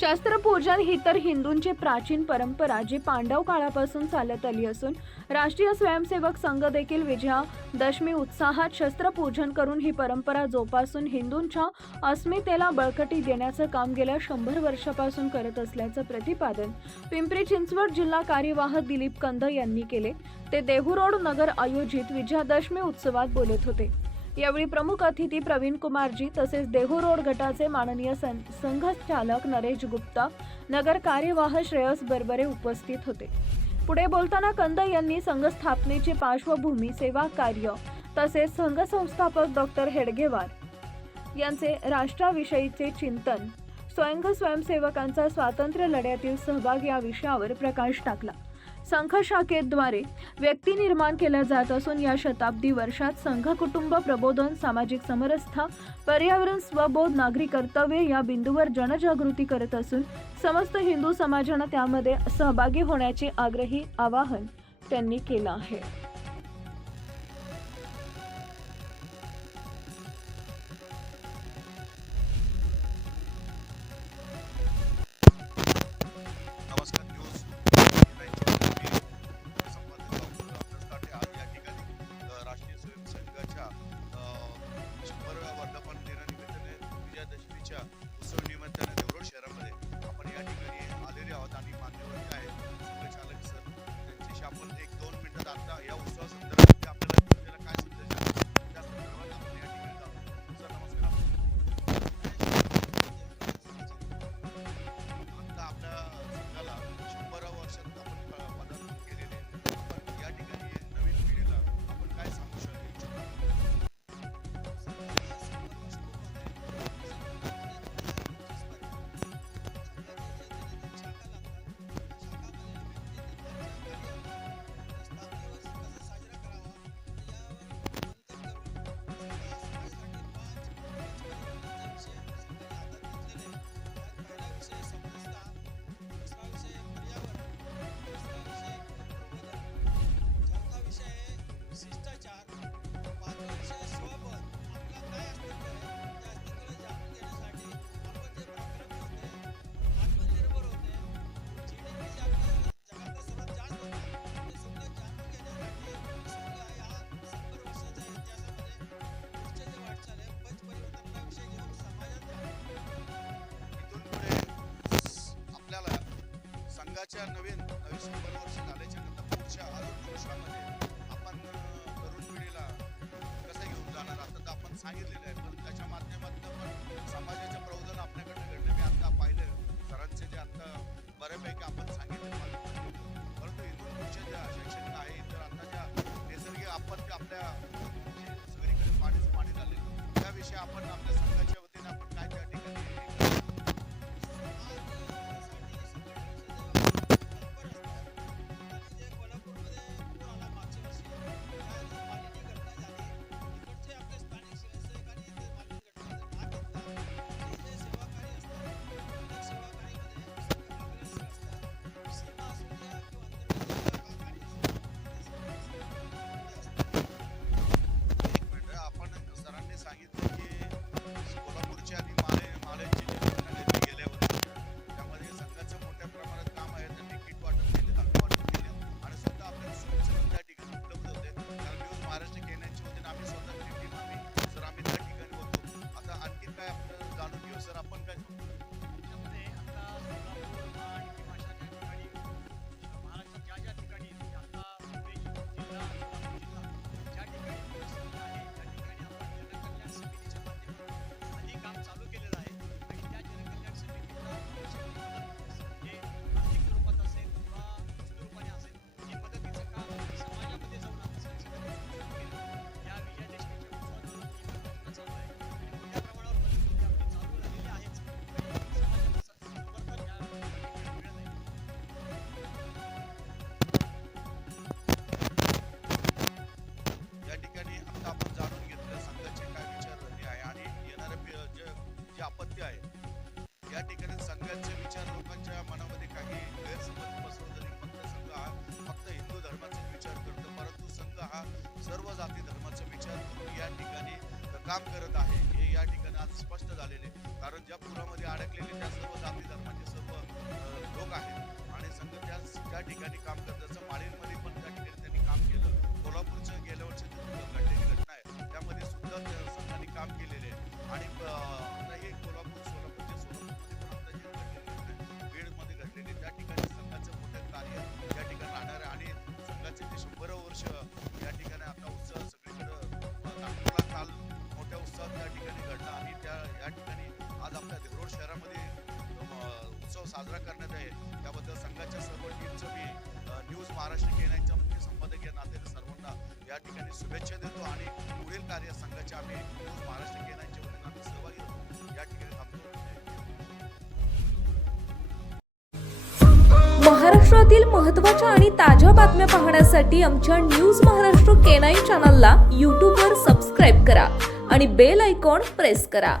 शस्त्रपूजन ही तर हिंदूंची प्राचीन परंपरा जी पांडव काळापासून चालत आली असून राष्ट्रीय स्वयंसेवक संघ देखील विजयादशमी उत्साहात शस्त्रपूजन करून ही परंपरा जोपासून हिंदूंच्या अस्मितेला बळकटी देण्याचं काम गेल्या शंभर वर्षापासून करत असल्याचं प्रतिपादन पिंपरी चिंचवड जिल्हा कार्यवाह दिलीप कंद यांनी केले. ते देहूरोड नगर आयोजित विजयादशमी उत्सवात बोलत होते. यावेळी प्रमुख अतिथी प्रवीण कुमारजी तसेच देहू रोड गटाचे माननीय सं- संघचालक नरेश गुप्ता नगर कार्यवाह श्रेयस बरबरे उपस्थित होते. पुढे बोलताना कंद यांनी संघ स्थापनेची पार्श्वभूमी सेवा कार्य तसेच संघ संस्थापक डॉक्टर हेडगेवार यांचे राष्ट्राविषयीचे चिंतन स्वयंघ स्वयंसेवकांचा स्वातंत्र्य लढ्यातील सहभाग या विषयावर प्रकाश टाकला. संघ शाखेद्वारे व्यक्ती निर्माण केल्या जात असून या शताब्दी वर्षात संघ कुटुंब प्रबोधन सामाजिक समरसता पर्यावरण स्वबोध नागरी कर्तव्य या बिंदूवर जनजागृती करत असून समस्त हिंदू समाजानं त्यामध्ये सहभागी होण्याचे आग्रही आवाहन त्यांनी केलं आहे. संघाच्या नवीन नवीन शंभर वर्ष झाल्याच्यानंतर पुढच्या अजून वर्षामध्ये आपण तरुण पिढीला कसं घेऊन जाणार आता तर आपण सांगितलेलं आहे. पण त्याच्या माध्यमातून पण समाजाचं प्रबोधन आपल्याकडनं घडलं. मी आता पाहिलं सरांचे जे आता बऱ्यापैकी आपण सांगितले काम करत आहे हे या ठिकाणी आज स्पष्ट झालेले कारण ज्या पुरामध्ये अडकलेले त्या सर्व या ठिकाणी शुभेच्छा देतो आणि पुढील कार्य संघाचे आम्ही महाराष्ट्र केनाच्या वतीनं आम्ही सहभागी होतो या ठिकाणी थांबतो. महाराष्ट्रातील महत्त्वाच्या आणि ताज्या बातम्या पाहण्यासाठी आमच्या न्यूज महाराष्ट्र के नाईन चॅनलला यूट्यूबवर सबस्क्राईब करा आणि बेल आयकॉन प्रेस करा.